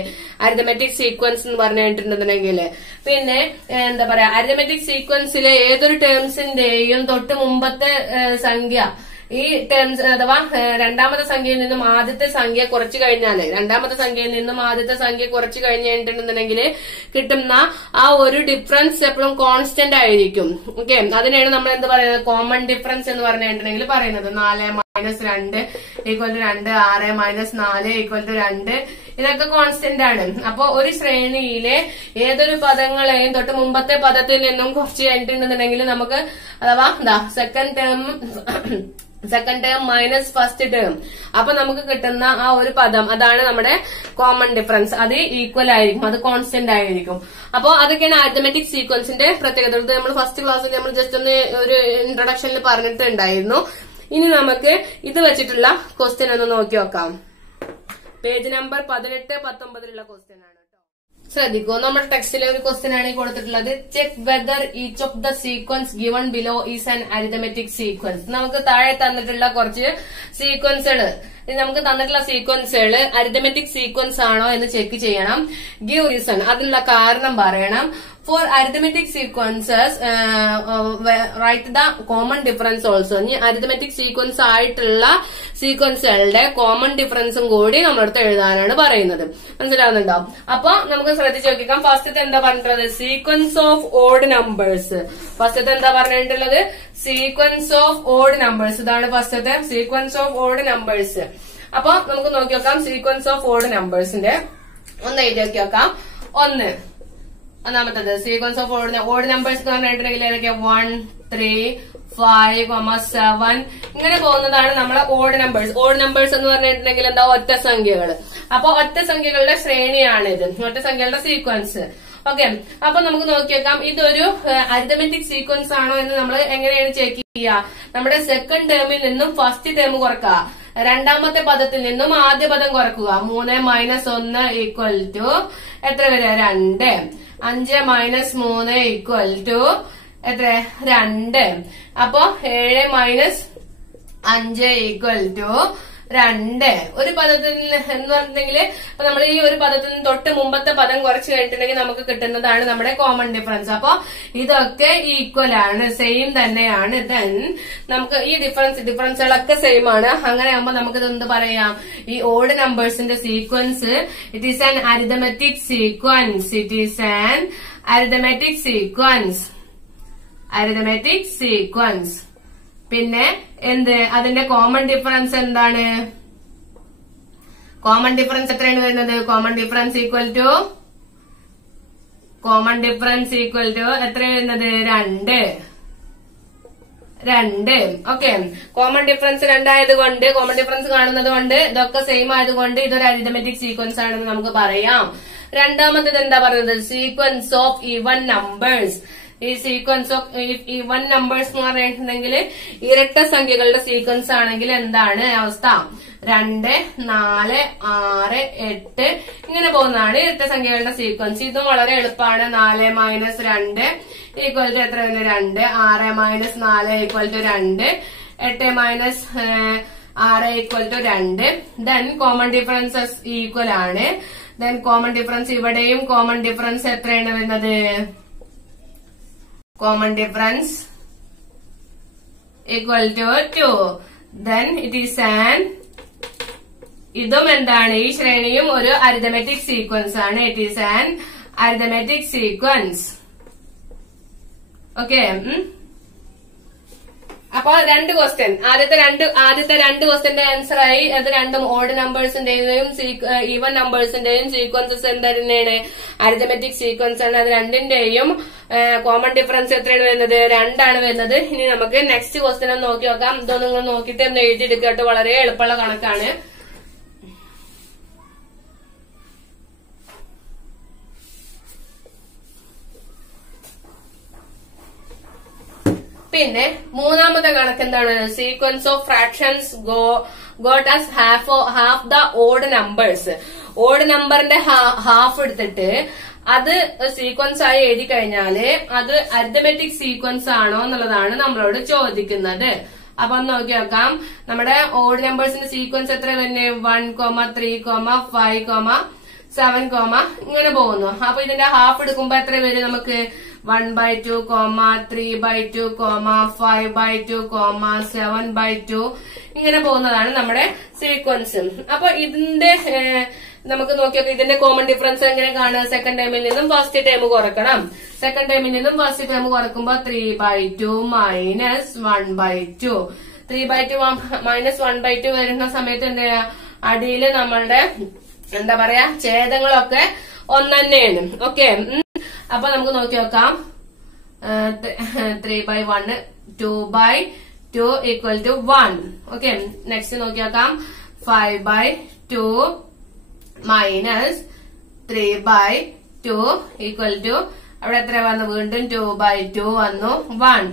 അരിത്മെറ്റിക് സീക്വൻസ് എന്ന് പറഞ്ഞിട്ടുണ്ടെന്നുണ്ടെങ്കിൽ. പിന്നെ എന്താ പറയാ, അരിത്മെറ്റിക് സീക്വൻസിലെ ഏതൊരു ടേംസിന്റെയും തൊട്ട് മുമ്പത്തെ സംഖ്യ, ഈ ടേംസ് അഥവാ രണ്ടാമത്തെ സംഖ്യയിൽ നിന്നും ആദ്യത്തെ സംഖ്യ കുറച്ചു കഴിഞ്ഞാല്, കഴിഞ്ഞിട്ടുണ്ടെന്നുണ്ടെങ്കിൽ കിട്ടുന്ന ആ ഒരു ഡിഫറൻസ് എപ്പോഴും കോൺസ്റ്റന്റ് ആയിരിക്കും. ഓക്കെ, അതിനെയാണ് നമ്മൾ എന്ത് പറയുന്നത്? കോമൺ ഡിഫറൻസ് എന്ന് പറഞ്ഞിട്ടുണ്ടെങ്കിൽ പറയുന്നത്. 4 - 2 = 2, 6 - 4 = 2. ഇതൊക്കെ കോൺസ്റ്റന്റ് ആണ്. അപ്പൊ ഒരു ശ്രേണിയിലെ ഏതൊരു പദങ്ങളെയും തൊട്ട് മുമ്പത്തെ പദത്തിൽ നിന്നും കുറച്ച് കഴിഞ്ഞിട്ടുണ്ടെന്നുണ്ടെങ്കിൽ നമുക്ക്, അഥവാ second term minus first term, അപ്പൊ നമുക്ക് കിട്ടുന്ന ആ ഒരു പദം, അതാണ് നമ്മുടെ കോമൺ ഡിഫറൻസ്. അത് ഈക്വൽ ആയിരിക്കും, അത് കോൺസ്റ്റന്റ് ആയിരിക്കും. അപ്പൊ അതൊക്കെയാണ് അരിത്മെറ്റിക് സീക്വൻസിന്റെ പ്രത്യേകത. ഇത് നമ്മൾ ഫസ്റ്റ് ക്ലാസ്സിൽ നമ്മൾ ജസ്റ്റ് ഒന്ന് ഒരു ഇൻട്രൊഡക്ഷനിൽ പറഞ്ഞിട്ടുണ്ടായിരുന്നു. ഇനി നമുക്ക് ഇത് വെച്ചിട്ടുള്ള ക്വസ്റ്റ്യൻ ഒന്ന് നോക്കി നോക്കാം. പേജ് നമ്പർ 18, 19 ക്വസ്റ്റ്യൻ ആണ്. ശ്രദ്ധിക്കൂ, നമ്മുടെ ടെക്സ്റ്റിലെ ഒരു ക്വസ്റ്റ്യൻ ആണ് ഈ കൊടുത്തിട്ടുള്ളത്. Check whether each of the sequence given below is an arithmetic sequence. നമുക്ക് താഴെ തന്നിട്ടുള്ള കുറച്ച് സീക്വൻസുകൾ നമുക്ക് തന്നിട്ടുള്ള സീക്വൻസുകൾ അരിത്തമെറ്റിക് സീക്വൻസ് ആണോ എന്ന് ചെക്ക് ചെയ്യണം. ഗിവ് റീസൺ, അതിനുള്ള കാരണം പറയണം. For arithmetic sequences write the common difference also. ഇനി അരിത്തമെറ്റിക് സീക്വൻസ് ആയിട്ടുള്ള സീക്വൻസുകളുടെ കോമൺ ഡിഫറൻസും കൂടി നമ്മളടുത്ത് എഴുതാനാണ് പറയുന്നത്. മനസ്സിലാവുന്നുണ്ടോ? അപ്പൊ നമുക്ക് ശ്രദ്ധിച്ചു നോക്കിക്കാം. ഫസ്റ്റത്തെ എന്താ പറഞ്ഞിട്ടുള്ളത്? Sequence of odd numbers. ഫസ്റ്റത്തെ എന്താ പറഞ്ഞിട്ടുള്ളത്? Sequence of odd numbers. ഇതാണ് ഫസ്റ്റത്തെ സീക്വൻസ് ഓഫ് ഓഡ് നമ്പേഴ്സ്. അപ്പൊ നമുക്ക് നോക്കി നോക്കാം സീക്വൻസ് ഓഫ് ഓഡ് നമ്പേഴ്സിന്റെ. ഒന്ന് എഴുതി നോക്കി നോക്കാം. ഒന്നാമത്തത് സീക്വൻസ് ഓഫ് ഓഡ് നമ്പേഴ്സ് എന്ന് പറഞ്ഞിട്ടുണ്ടെങ്കിൽ ഏതൊക്കെ? 1, 3, 5, 7 ഇങ്ങനെ പോകുന്നതാണ് നമ്മളെ ഓഡ് നമ്പേഴ്സ്. ഓഡ് നമ്പേഴ്സ് എന്ന് പറഞ്ഞിട്ടുണ്ടെങ്കിൽ എന്താ? ഒറ്റ സംഖ്യകൾ. അപ്പൊ ഒറ്റ സംഖ്യകളുടെ ശ്രേണിയാണിത്, ഒറ്റ സംഖ്യകളുടെ സീക്വൻസ്. ഓക്കെ, അപ്പൊ നമുക്ക് നോക്കിയേക്കാം ഇതൊരു അരിത്തമെറ്റിക് സീക്വൻസ് ആണോ എന്ന് നമ്മൾ എങ്ങനെയാണ് ചെക്ക് ചെയ്യുക? നമ്മുടെ സെക്കൻഡ് ടേമിൽ നിന്നും ഫസ്റ്റ് ടേം കുറക്കുക, രണ്ടാമത്തെ പദത്തിൽ നിന്നും ആദ്യ പദം കുറക്കുക. 3 - 1 ഈക്വൽ ടു എത്ര വരിക? 2. 5 - 3 ഈക്വൽ ടു എത്ര? 2. അപ്പൊ 7 - 5 ഈക്വൽ ടു 2. ഒരു പദത്തിൽ എന്ന് പറഞ്ഞിട്ടുണ്ടെങ്കിൽ ഇപ്പൊ നമ്മൾ ഈ ഒരു പദത്തിൽ നിന്ന് തൊട്ട് മുമ്പത്തെ പദം കുറച്ച് കഴിഞ്ഞിട്ടുണ്ടെങ്കിൽ നമുക്ക് കിട്ടുന്നതാണ് നമ്മുടെ കോമൺ ഡിഫറൻസ്. അപ്പൊ ഇതൊക്കെ ഈക്വൽ ആണ്, സെയിം തന്നെയാണ്. ദെൻ നമുക്ക് ഈ ഡിഫറൻസുകളൊക്കെ സെയിം ആണ്. അങ്ങനെ ആകുമ്പോൾ നമുക്ക് എന്ത് പറയാം? ഈ ഓഡ് നമ്പേഴ്സിന്റെ sequence it is an arithmetic sequence. It is an arithmetic sequence. Arithmetic sequence. പിന്നെ എന്ത്? അതിന്റെ കോമൺ ഡിഫറൻസ് എന്താണ്? കോമൺ ഡിഫറൻസ് എത്രയാണ് വരുന്നത്? കോമൺ ഡിഫറൻസ് ഈക്വൽ ടു എത്രയാണ് വരുന്നത്? 2. ഓക്കെ, കോമൺ ഡിഫറൻസ് 2 ആയതുകൊണ്ട്, കോമൺ ഡിഫറൻസ് കാണുന്നത് കൊണ്ട് ഇതൊക്കെ സെയിം ആയതുകൊണ്ട് ഇതൊരു അരിത്തമെറ്റിക് സീക്വൻസ് ആണെന്ന് നമുക്ക് പറയാം. രണ്ടാമത്തേത് എന്താ പറയുന്നത്? Sequence of even numbers. ഈ സീക്വൻസ് ഓഫ് ഈവൻ നമ്പേഴ്സ് എന്ന് പറഞ്ഞിട്ടുണ്ടെങ്കിൽ ഇരട്ട സംഖ്യകളുടെ സീക്വൻസ് ആണെങ്കിൽ എന്താണ് അവസ്ഥ? 2, 4, 6, 8 ഇങ്ങനെ പോകുന്നതാണ് ഇരട്ട സംഖ്യകളുടെ സീക്വൻസ്. ഇതും വളരെ എളുപ്പമാണ്. 4 - 2 ഈക്വൽ ടു എത്ര വരുന്നത്? 2. 6 - 4 equal to 2. 8 - 6 equal to 2. Then common differences equal ആണ്. ദെൻ കോമൺ ഡിഫറൻസ് ഇവിടെയും കോമൺ ഡിഫറൻസ് എത്രയാണ് വരുന്നത്? Common difference equal to 2. Then it is an, ഇതും എന്താണ്? ഈ ശ്രേണിയും ഒരു അരിത്തമെറ്റിക് സീക്വൻസ് ആണ്. It is an arithmetic sequence. Okay, അപ്പൊ 2 ക്വസ്റ്റ്യൻ. ആദ്യത്തെ രണ്ട് ക്വസ്റ്റ്യന്റെ ആൻസർ ആയി. അത് രണ്ടും ഓഡ് നമ്പേഴ്സിന്റെയും ഈവൻ നമ്പേഴ്സിന്റെയും സീക്വൻസസ് എന്താ തന്നെയാണ്? അരിത്തമെറ്റിക് സീക്വൻസ് ആണ്. അത് രണ്ടിന്റെയും കോമൺ ഡിഫറൻസ് എത്രയാണ് വരുന്നത്? 2 ആണ് വരുന്നത്. ഇനി നമുക്ക് നെക്സ്റ്റ് ക്വസ്റ്റ്യൻ ഒന്ന് നോക്കി നോക്കാം. ഇതോ നിങ്ങൾ നോക്കിയിട്ട് ഒന്ന് എഴുതിയെടുക്കട്ടെ. വളരെ എളുപ്പമുള്ള കണക്കാണ്. പിന്നെ മൂന്നാമത്തെ കണക്ക് എന്താണ്? Sequence of fractions got as half the odd numbers. Odd നമ്പറിന്റെ ഹാഫ് എടുത്തിട്ട് അത് സീക്വൻസ് ആയി എഴുതി കഴിഞ്ഞാല് അത് അരിത്തമെറ്റിക് സീക്വൻസ് ആണോ എന്നുള്ളതാണ് നമ്മളോട് ചോദിക്കുന്നത്. അപ്പൊ നോക്കി നോക്കാം. നമ്മുടെ ഓഡ് നമ്പേഴ്സിന്റെ സീക്വൻസ് എത്ര തന്നെ? 1, 3, 5, 7, ഇങ്ങനെ പോകുന്നു. അപ്പൊ ഇതിന്റെ ഹാഫ് എടുക്കുമ്പോ എത്ര വരും നമുക്ക്? 1/2, 3/2, 5/2, 7/2 ഇങ്ങനെ പോകുന്നതാണ് നമ്മുടെ സീക്വൻസ്. അപ്പൊ ഇതിന്റെ നമുക്ക് നോക്കിയൊക്കെ ഇതിന്റെ കോമൺ ഡിഫറൻസ് എങ്ങനെ കാണുക? സെക്കൻഡ് ടൈമിൽ നിന്നും ഫസ്റ്റ് ടൈം കുറക്കണം. സെക്കൻഡ് ടൈമിൽ നിന്നും ഫസ്റ്റ് ടൈം കുറക്കുമ്പോ 3/2 - 1/2. 3/2 - 1/2 വരുന്ന സമയത്ത് എന്താ? അടിയിൽ നമ്മളുടെ എന്താ പറയാ ഛേദങ്ങളൊക്കെ ഒന്ന് തന്നെയാണ്. ഓക്കെ, അപ്പൊ നമുക്ക് നോക്കി നോക്കാം. 3/1 2/2 ഈക്വൽ ടു 1. ഓക്കെ, നെക്സ്റ്റ് നോക്കി നോക്കാം. 5/2 മൈനസ് 3/2 ഈക്വൽ ടു അവിടെ എത്ര വന്നു? വീണ്ടും 2/2 വന്നു 1.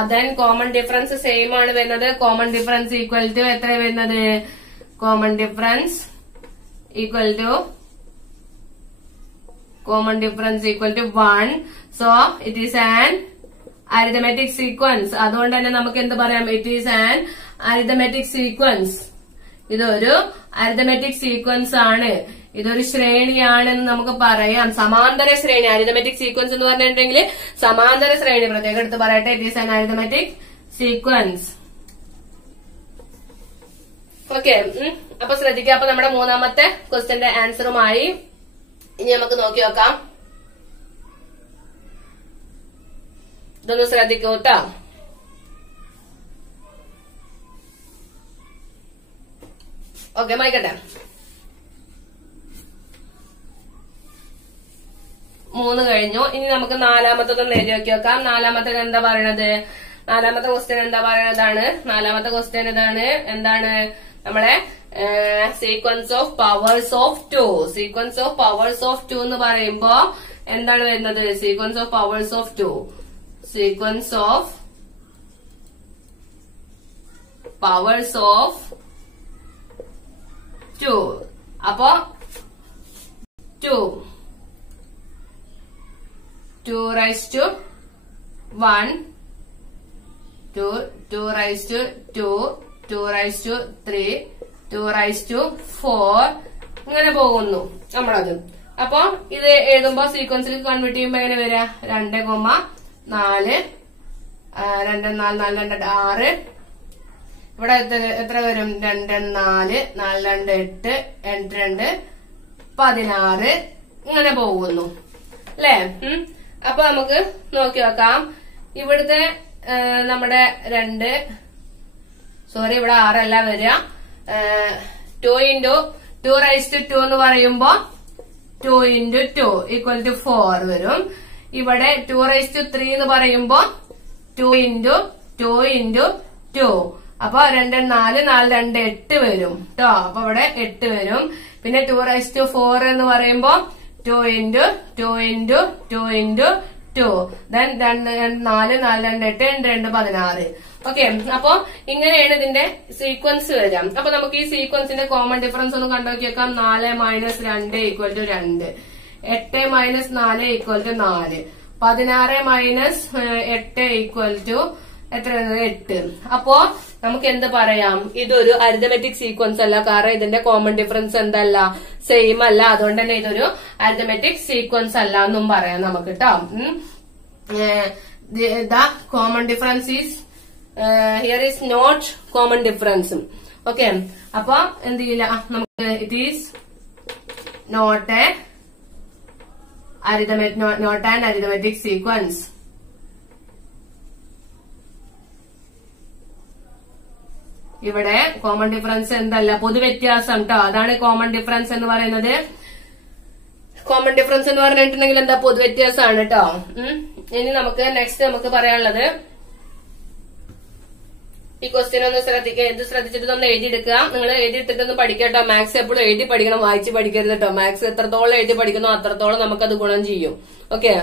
അതൻ കോമൺ ഡിഫറൻസ് സെയിം ആണ് വരുന്നത്. കോമൺ ഡിഫറൻസ് ഈക്വൽ ടു എത്ര വരുന്നത്? Common difference equal to 1. So it is an arithmetic sequence. അതുകൊണ്ട് തന്നെ നമുക്ക് എന്ത് പറയാം? It is an arithmetic sequence. ഇതൊരു അരിതമെറ്റിക് സീക്വൻസ് ആണ്, ഇതൊരു ശ്രേണിയാണെന്ന് നമുക്ക് പറയാം. സമാന്തര ശ്രേണി, അരിതമെറ്റിക് സീക്വൻസ് എന്ന് പറഞ്ഞിട്ടുണ്ടെങ്കിൽ സമാന്തര ശ്രേണി. പ്രത്യേകം എടുത്ത് പറയട്ടെ, it is an arithmetic sequence. Okay, അപ്പൊ ശ്രദ്ധിക്കുക. അപ്പൊ നമ്മുടെ മൂന്നാമത്തെ ക്വസ്റ്റ്യന്റെ ആൻസറുമായി ഇനി നമുക്ക് നോക്കി നോക്കാം. ഇതൊന്ന് ശ്രദ്ധിക്കൂ കേട്ടോ. ഓക്കെ, മായിക്കട്ടെ. 3 കഴിഞ്ഞു. ഇനി നമുക്ക് നാലാമത്തതൊന്ന് എഴുതി നോക്കി നോക്കാം. നാലാമത്തേത് എന്താ പറയണത്? നാലാമത്തെ ക്വസ്റ്റ്യൻ എന്താ പറയണതാണ്? നാലാമത്തെ ക്വസ്റ്റ്യൻ ഇതാണ്. എന്താണ്? നമ്മളെ sequence of powers of 2. Sequence of powers of 2 എന്ന് പറയുമ്പോ എന്താണ് വരുന്നത്? Sequence of powers of 2. Sequence of powers of 2. അപ്പോ 2 raised to 1, 2 raised to 2, 2 raised to 3, 2 raised to 4 ഇങ്ങനെ പോകുന്നു നമ്മളത്. അപ്പൊ ഇത് എഴുതുമ്പോ സീക്വൻസിൽ കൺവേർട്ട് ചെയ്യുമ്പോ എങ്ങനെ വരിക? 2,4 2 4 4 2 6. ഇവിടെ എത്ര വരും? 2 4 4 2 8 8 2 16 ഇങ്ങനെ പോകുന്നു അല്ലേ? അപ്പൊ നമുക്ക് നോക്കി നോക്കാം. ഇവിടുത്തെ നമ്മുടെ 2 ഇവിടെ 6 അല്ല വരിക. 2 into 2 raised to 2 എന്ന് പറയുമ്പോ 2 into 2 equal to 4 വരും. ഇവിടെ 2 raised to 3 എന്ന് പറയുമ്പോ 2 into 2 into 2. അപ്പൊ 2 4 4 2 8 വരും കേട്ടോ. അപ്പൊ ഇവിടെ 8 വരും. പിന്നെ 2 raised to 4 എന്ന് പറയുമ്പോ 2 into 2 into 2 into 2. Then 4 4 2 8 2 16. Okay, അപ്പൊ ഇങ്ങനെയാണ് ഇതിന്റെ സീക്വൻസ് വരാം. അപ്പൊ നമുക്ക് ഈ സീക്വൻസിന്റെ കോമൺ ഡിഫറൻസ് ഒന്ന് കണ്ടുനോക്കി വെക്കാം. 4 - 2 = 2, 8 - 4 = 4, 16 - 8 എത്ര? 8. അപ്പോ നമുക്ക് എന്ത് പറയാം? ഇതൊരു അരിതമെറ്റിക് സീക്വൻസ് അല്ല, കാരണം ഇതിന്റെ കോമൺ ഡിഫറൻസ് എന്തല്ല? സെയിം അല്ല. അതുകൊണ്ട് തന്നെ ഇതൊരു അരിതമെറ്റിക് സീക്വൻസ് അല്ല എന്നും പറയാം നമുക്ക് കേട്ടോ. The common difference is here is not common difference. Okay, അപ്പൊ എന്ത് ചെയ്യില്ല, നമുക്ക് it is not an arithmetic sequence. ഇവിടെ കോമൺ ഡിഫറൻസ് എന്തല്ല? പൊതുവ്യത്യാസം കേട്ടോ. അതാണ് കോമൺ ഡിഫറൻസ് എന്ന് പറയുന്നത്. കോമൺ ഡിഫറൻസ് എന്ന് പറഞ്ഞിട്ടുണ്ടെങ്കിൽ എന്താ? പൊതുവ്യത്യാസമാണ് കേട്ടോ. ഇനി നമുക്ക് നെക്സ്റ്റ് നമുക്ക് പറയാനുള്ളത്, ഈ ക്വസ്റ്റ്യൻ ഒന്ന് ശ്രദ്ധിക്കുക. ഇത് ശ്രദ്ധിച്ചിട്ട് ഒന്ന് എഴുതിയെടുക്കുക. നിങ്ങൾ എഴുതിയെടുത്തിട്ടൊന്ന് പഠിക്കുക കേട്ടോ. മാത്സ് എപ്പോഴും എഴുതി പഠിക്കണം, വായിച്ച് പഠിക്കരുത് കേട്ടോ. മാത്സ് എത്രത്തോളം എഴുതി പഠിക്കുന്നോ അത്രത്തോളം നമുക്കത് ഗുണം ചെയ്യും. ഓക്കെ,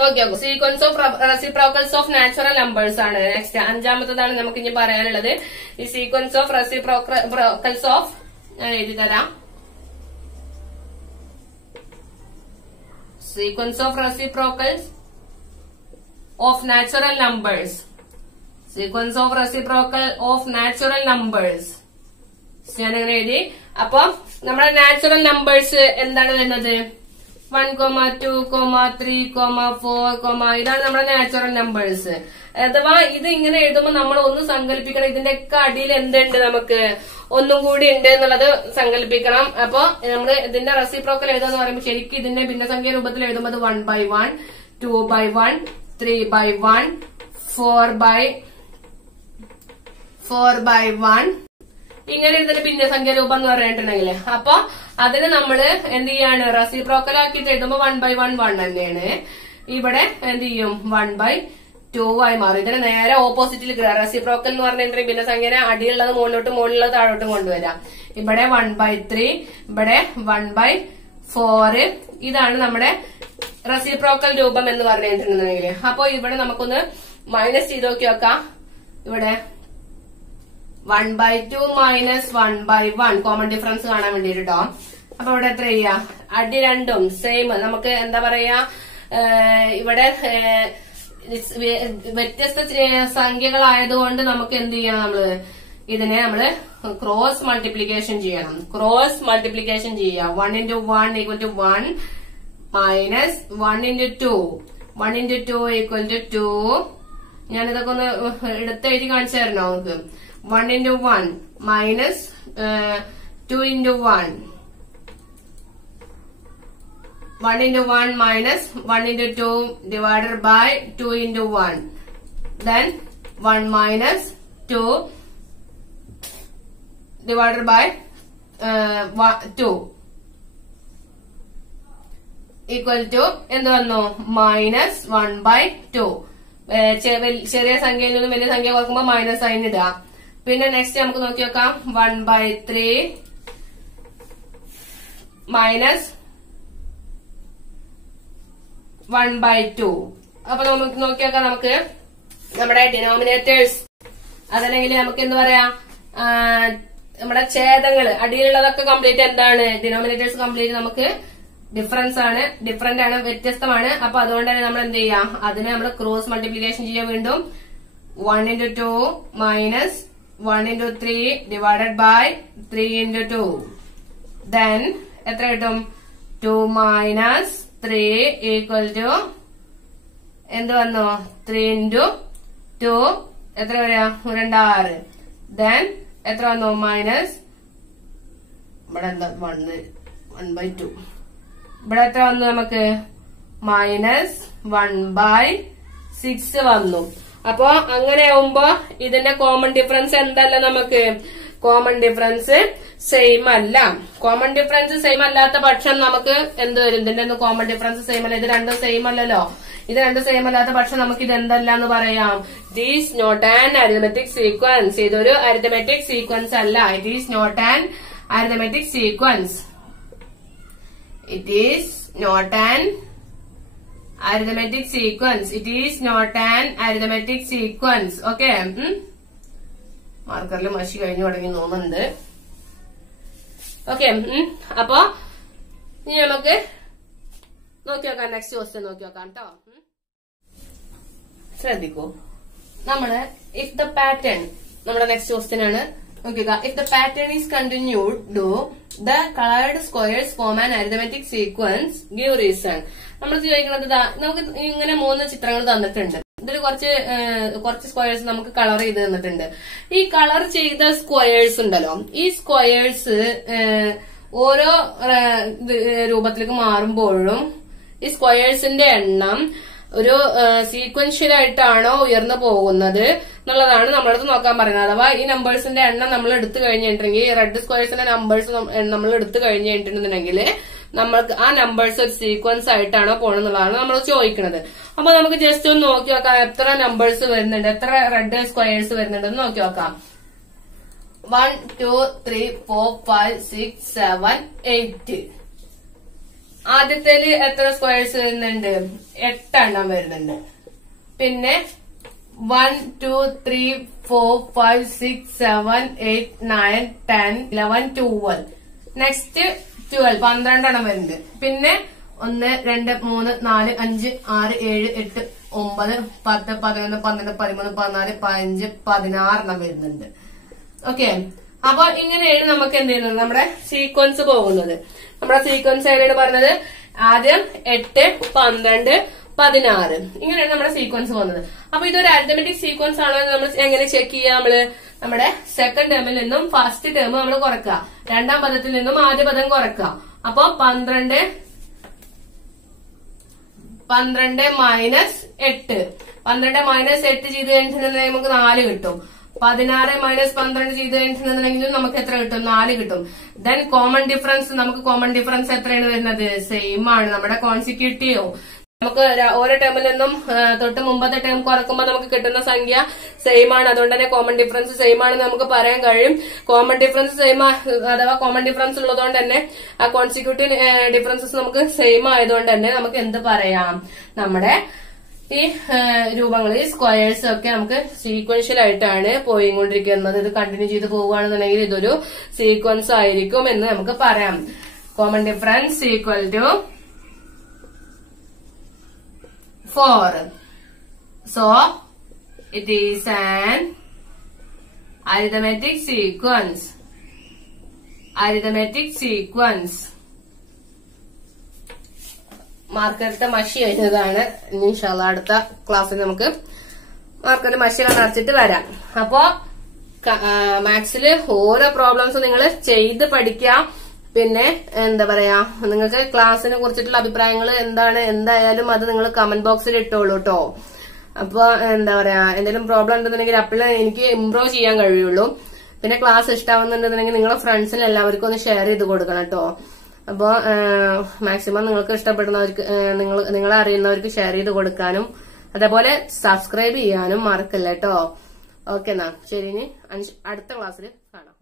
നോക്കിയാക്കൂ. Sequence of reciprocals of natural numbers ആണ് നെക്സ്റ്റ്. അഞ്ചാമത്തതാണ് നമുക്ക് ഇനി പറയാനുള്ളത്. ഈ സീക്വൻസ് ഓഫ് റെസിപ്രോക്കൽസ് ഓഫ്, ഞാൻ എഴുതി തരാം. Sequence of reciprocals of natural numbers. Sequence of reciprocal of natural numbers ഞാൻ അങ്ങനെ എഴുതി. അപ്പൊ നമ്മുടെ നാച്ചുറൽ നമ്പേഴ്സ് എന്താണ് വരുന്നത്? 1, 2, 3, 4, ഇതാണ് നമ്മുടെ നാച്ചുറൽ നമ്പേഴ്സ്. അഥവാ ഇത് ഇങ്ങനെ എഴുതുമ്പോൾ നമ്മൾ ഒന്ന് സങ്കല്പിക്കണം, ഇതിന്റെ ഒക്കെ അടിയിൽ എന്തുണ്ട്? നമുക്ക് ഒന്നും കൂടി ഉണ്ട് എന്നുള്ളത് സങ്കല്പിക്കണം. അപ്പൊ നമ്മള് ഇതിന്റെ റെസിപ്രോക്കൽ എഴുതാന്ന് പറയുമ്പോൾ ശരിക്കും ഇതിന്റെ ഭിന്നസംഖ്യ രൂപത്തിൽ എഴുതുമ്പോൾ 1/1, 2/1, 3/1, 4/1 ഇങ്ങനെ ഇതിന്റെ ഭിന്നസംഖ്യ രൂപം എന്ന് പറഞ്ഞിട്ടുണ്ടെങ്കിൽ, അപ്പൊ അതിന് നമ്മള് എന്ത് ചെയ്യാണ്? റെസിപ്രോക്കൽ ആക്കിയിട്ട് എഴുതുമ്പോൾ 1/1 1 തന്നെയാണ്. ഇവിടെ എന്ത് ചെയ്യും? 1/2 ആയി മാറും. ഇതിന് നേരെ ഓപ്പോസിറ്റിൽ റെസിപ്രോക്കൽ എന്ന് പറഞ്ഞിട്ടുണ്ടെങ്കിൽ ഭിന്നസംഖ്യനെ അടിയുള്ളത് മുകളിലോട്ട്, മുകളിലുള്ളത് താഴോട്ടും കൊണ്ടുവരാം. ഇവിടെ 1/3, ഇവിടെ 1/4. ഇതാണ് നമ്മുടെ റെസിപ്രോക്കൽ രൂപം എന്ന് പറഞ്ഞിട്ടുണ്ടെങ്കിൽ. അപ്പൊ ഇവിടെ നമുക്കൊന്ന് മൈനസ് ചെയ്ത് നോക്കി വെക്കാം. ഇവിടെ 1/2 മൈനസ് 1/1 കോമൺ ഡിഫറൻസ് കാണാൻ വേണ്ടിട്ട് കേട്ടോ. അപ്പൊ ഇവിടെ എത്ര ചെയ്യാ? അടി രണ്ടും സെയിം. നമുക്ക് എന്താ പറയാ, ഇവിടെ വ്യത്യസ്ത സംഖ്യകളായതുകൊണ്ട് നമുക്ക് എന്ത് ചെയ്യണം, നമ്മള് ഇതിനെ നമ്മള് ക്രോസ് മൾട്ടിപ്ലിക്കേഷൻ ചെയ്യണം. ക്രോസ് മൾട്ടിപ്ലിക്കേഷൻ ചെയ്യാം. 1 into 1 equal to 1 minus 1 into 2. 1 into 2 equal to 2. ഞാനിതൊക്കെ ഒന്ന് എടുത്തെഴുതി കാണിച്ചു തരണോ നമുക്ക്? 1 into 1 minus 2 into 1. 1 into 1 minus 1 into 2 divided by 2 into 1. Then 1 minus 2 divided by 2 equal to എന്ത് വന്നു? മൈനസ് 1/2. ചെറിയ സംഖ്യയിൽ നിന്നും വലിയ സംഖ്യ കുറക്കുമ്പോ മൈനസ് സൈൻ ഇടുക. പിന്നെ നെക്സ്റ്റ് നമുക്ക് നോക്കി നോക്കാം. 1/3 മൈനസ് 1/2. അപ്പൊ നമുക്ക് നോക്കി നോക്കാം. നമുക്ക് നമ്മുടെ ഡിനോമിനേറ്റേഴ്സ് അതല്ലെങ്കിൽ നമുക്ക് എന്ത് പറയാ, നമ്മുടെ ഛേദങ്ങള് അടിയിലുള്ളതൊക്കെ കംപ്ലീറ്റ് എന്താണ്? ഡിനോമിനേറ്റേഴ്സ് കംപ്ലീറ്റ് നമുക്ക് ഡിഫറൻസ് ആണ്, ഡിഫറന്റ് ആണ്, വ്യത്യസ്തമാണ്. അപ്പൊ അതുകൊണ്ട് തന്നെ നമ്മൾ എന്ത് ചെയ്യാം, അതിനെ നമ്മൾ ക്രോസ് മൾട്ടിപ്ലിക്കേഷൻ ചെയ്യാൻ. വീണ്ടും 1 into 2 minus 1 into 3 divided by 3 into 2. Then എത്ര കിട്ടും? 2 minus 3 equal to എന്ത് വന്നു? 3 into 2 എത്ര വരാ? 2 Then എത്ര വന്നു? മൈനസ് ഇവിടെ എന്താ 1/2. ഇവിടെ എത്ര വന്നു നമുക്ക്? മൈനസ് 1/6 വന്നു. അപ്പൊ അങ്ങനെ ആവുമ്പോ ഇതിന്റെ കോമൺ ഡിഫറൻസ് എന്തല്ല? നമുക്ക് കോമൺ ഡിഫറൻസ് സെയിം അല്ല. കോമൺ ഡിഫറൻസ് സെയിം അല്ലാത്ത പക്ഷം നമുക്ക് എന്ത് വരും? ഇതിന്റെ ഒന്നും കോമൺ ഡിഫറൻസ് സെയിം അല്ല. ഇത് രണ്ടും സെയിം അല്ലല്ലോ. ഇത് രണ്ടും സെയിം അല്ലാത്ത പക്ഷം നമുക്ക് ഇത് എന്തല്ല എന്ന് പറയാം? It is not an arithmetic sequence. ഇതൊരു അരിത്തമെറ്റിക് സീക്വൻസ് അല്ല. It is not an arithmetic sequence. It is not an arithmetic sequence. It is not an arithmetic sequence. Okay. മാർക്കറിൽ മഷി കഴിഞ്ഞു തുടങ്ങി തോന്നുന്നുണ്ട്. ഓക്കെ. അപ്പൊ ഇനി നമുക്ക് നോക്കി നോക്കാം. നെക്സ്റ്റ് ക്വസ്റ്റ്യൻ നോക്കി നോക്കാം കേട്ടോ. ശ്രദ്ധിക്കൂ. നമ്മള് ഇഫ് ദ പാറ്റേൺ, നമ്മുടെ നെക്സ്റ്റ് ക്വസ്റ്റ്യൻ ആണ്. നോക്കുക. If the pattern is continued, do the coloured squares form an arithmetic sequence, give reason. നമ്മൾ ചോദിക്കുന്നത് നമുക്ക് ഇങ്ങനെ 3 ചിത്രങ്ങൾ തന്നിട്ടുണ്ട്. ഇതിൽ കുറച്ച് സ്ക്വയേഴ്സ് നമുക്ക് കളർ ചെയ്ത് തന്നിട്ടുണ്ട്. ഈ കളർ ചെയ്ത സ്ക്വയേഴ്സ് ഉണ്ടല്ലോ, ഈ സ്ക്വയേഴ്സ് ഓരോ രൂപത്തിലേക്ക് മാറുമ്പോഴും ഈ സ്ക്വയേഴ്സിന്റെ എണ്ണം ഒരു സീക്വൻഷ്യൽ ആയിട്ടാണോ ഉയർന്നു പോകുന്നത് എന്നുള്ളതാണ് നമ്മളടുത്ത് നോക്കാൻ പറയുന്നത്. അഥവാ ഈ നമ്പേഴ്സിന്റെ എണ്ണം നമ്മൾ എടുത്തു കഴിഞ്ഞിട്ടുണ്ടെങ്കിൽ, റെഡ് സ്ക്വയേഴ്സിന്റെ നമ്പേഴ്സ് നമ്മൾ എടുത്തു കഴിഞ്ഞിട്ടുണ്ടെന്നുണ്ടെങ്കിൽ നമ്മൾക്ക് ആ നമ്പേഴ്സ് ഒരു സീക്വൻസ് ആയിട്ടാണോ പോണെന്നുള്ളതാണ് നമ്മൾ ചോദിക്കുന്നത്. അപ്പൊ നമുക്ക് ജസ്റ്റ് ഒന്ന് നോക്കി നോക്കാം എത്ര നമ്പേഴ്സ് വരുന്നുണ്ട്, എത്ര റെഡ് സ്ക്വയേഴ്സ് വരുന്നുണ്ടെന്ന് നോക്കി നോക്കാം. 1 2 3 4 5 6 7 8. ആദ്യത്തേല് എത്ര സ്ക്വയേഴ്സ് വരുന്നുണ്ട്? 8 എണ്ണം വരുന്നുണ്ട്. പിന്നെ 1 2 3 4 5 6 7 8 9 10 11 12. നെക്സ്റ്റ് 12 12 എണ്ണം വരുന്നുണ്ട്. പിന്നെ 1 2 3 4 5 6 7 8 9 10 11 12 13 14 15 16 എണ്ണം വരുന്നുണ്ട്. ഓക്കെ. അപ്പൊ ഇങ്ങനെയാണ് നമുക്ക് എന്ത് ചെയ്യുന്നത്, നമ്മുടെ സീക്വൻസ് പോകുന്നത്. നമ്മുടെ സീക്വൻസ് ഏതാണ് പറഞ്ഞത്? ആദ്യം 8 12 16 ഇങ്ങനെയാണ് നമ്മുടെ സീക്വൻസ് പോകുന്നത്. അപ്പൊ ഇതൊരു അരിത്തമെറ്റിക് സീക്വൻസ് ആണോ നമ്മൾ എങ്ങനെ ചെക്ക് ചെയ്യാം? നമ്മള് നമ്മുടെ സെക്കൻഡ് ടേമിൽ നിന്നും ഫസ്റ്റ് ടേം നമ്മൾ കുറക്കുക, രണ്ടാം പദത്തിൽ നിന്നും ആദ്യ പദം കുറക്കുക. അപ്പൊ 12 മൈനസ് 8 12 മൈനസ് 8 ചെയ്ത് കഴിഞ്ഞിട്ടുണ്ടെങ്കിൽ നമുക്ക് 4 കിട്ടും. 16 മൈനസ് 12 ചെയ്ത് കഴിഞ്ഞിട്ടുണ്ടെങ്കിൽ നമുക്ക് എത്ര കിട്ടും? 4 കിട്ടും. ദെൻ കോമൺ ഡിഫറൻസ്, നമുക്ക് കോമൺ ഡിഫറൻസ് എത്രയാണ് വരുന്നത്? സെയിം ആണ്. നമ്മുടെ കോൺസിക്യൂട്ടീവ് നമുക്ക് ഓരോ ടേമിൽ നിന്നും തൊട്ട് മുമ്പത്തെ ടേം കുറക്കുമ്പോൾ നമുക്ക് കിട്ടുന്ന സംഖ്യ സെയിം ആണ്. അതുകൊണ്ട് തന്നെ കോമൺ ഡിഫറൻസ് സെയിം ആണെന്ന് നമുക്ക് പറയാൻ കഴിയും. കോമൺ ഡിഫറൻസ് സെയിം അഥവാ കോമൺ ഡിഫറൻസ് ഉള്ളതുകൊണ്ട് തന്നെ ആ കോൺസിക്യൂട്ടീവ് ഡിഫറൻസസ് നമുക്ക് സെയിം ആയതുകൊണ്ട് തന്നെ നമുക്ക് എന്ത് പറയാം? നമ്മുടെ ഈ രൂപങ്ങൾ ഈ സ്ക്വയേഴ്സ് ഒക്കെ നമുക്ക് സീക്വൻഷ്യൽ ആയിട്ടാണ് പോയിക്കൊണ്ടിരിക്കുന്നത്. ഇത് കണ്ടിന്യൂ ചെയ്ത് പോവുകയാണെന്നുണ്ടെങ്കിൽ ഇതൊരു സീക്വൻസ് ആയിരിക്കും എന്ന് നമുക്ക് പറയാം. Common difference equal to 4. So it is an arithmetic sequence. മാർക്കറിന്റെ മഷി കഴിഞ്ഞതാണ്. ഇൻഷാല്ലാ അടുത്ത ക്ലാസ്സിൽ നമുക്ക് മാർക്കറിന്റെ മഷികൾ നിറച്ചിട്ട് വരാം. അപ്പോ മാത്സില് ഓരോ പ്രോബ്ലംസ് നിങ്ങൾ ചെയ്ത് പഠിക്കാം. പിന്നെ എന്താ പറയാ, നിങ്ങൾക്ക് ക്ലാസ്സിനെ കുറിച്ചിട്ടുള്ള അഭിപ്രായങ്ങൾ എന്താണ്, എന്തായാലും അത് നിങ്ങൾ കമന്റ് ബോക്സിൽ ഇട്ടോളൂ കേട്ടോ. അപ്പൊ എന്താ പറയാ, എന്തെങ്കിലും പ്രോബ്ലം ഉണ്ടെന്നുണ്ടെങ്കിൽ അപ്പോഴേ എനിക്ക് ഇംപ്രൂവ് ചെയ്യാൻ കഴിയുള്ളൂ. പിന്നെ ക്ലാസ് ഇഷ്ടമാവുന്നുണ്ടെന്നുണ്ടെങ്കിൽ നിങ്ങളുടെ ഫ്രണ്ട്സിന് എല്ലാവർക്കും ഒന്ന് ഷെയർ ചെയ്ത് കൊടുക്കണം കേട്ടോ. അപ്പോ മാക്സിമം നിങ്ങൾക്ക് ഇഷ്ടപ്പെടുന്നവർക്ക് നിങ്ങളെ അറിയുന്നവർക്ക് ഷെയർ ചെയ്ത് കൊടുക്കാനും അതേപോലെ സബ്സ്ക്രൈബ് ചെയ്യാനും മറക്കല്ല കേട്ടോ. ഓക്കെ എന്നാ ശരി, ഇനി അടുത്ത ക്ലാസ്സിൽ കാണാം.